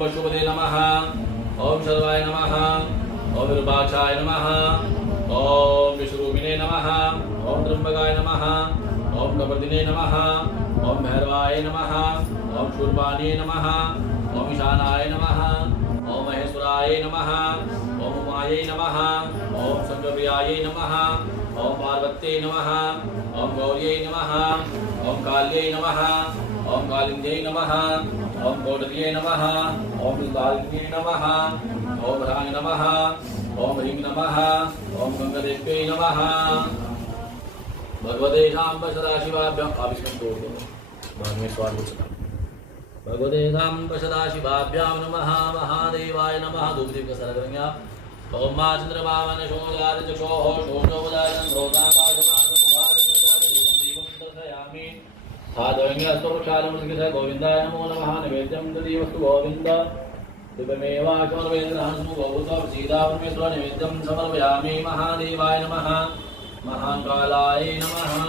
पशुपते नमः। ओम सर्वाय नमः। ओम विरूपाक्षाय नमः। ओम विश्वरूपिणे नमः। ओम त्र्यंबकाय नमः। ओम कपर्दिने नमः। ओम भैरवाय नमः। ओम शूर्पाणे नमः। ओम ईशानाय नमः। ओम महेश्वराय नमः। ओम उमायै नमः। ओम शंकरप्रियायै नमः। ओम पार्वत्यै नमः। ओम गौर्यै नमः। ओम काल्यै नमः। ओम कालिंद्यै नमः। ओम गौडर्यै नमः। ओम कालिन्यै नमः। ओम रांग नमः। ओम ह्रीं नमः। ओम गंगादेव्यै नमः। भगवते शांब सदाशिवाभ्यां आविष्कृत तोड़ दो बाद में स्वाद हो सका। भगवते शांब सदाशिवाभ्यां नमः। महादेवाय नमः। धूप दीप का सारा करेंगे आप। ओम मां चंद्रमा मन शोजात चक्षोः शोषोपदानं दर्शयामि। साधवेंगे अस्तोपचारमुद्रिकः गोविन्दाय नमो नमः। निवेद्यं ददीवस्तु गोविन्द दिव्यमेवाशमर्वेन्द्रहंसु गोभूतः सीतापरमेश्वर निवेद्यं समर्पयामि। महादेवाय नमः। महाकालाय नमः।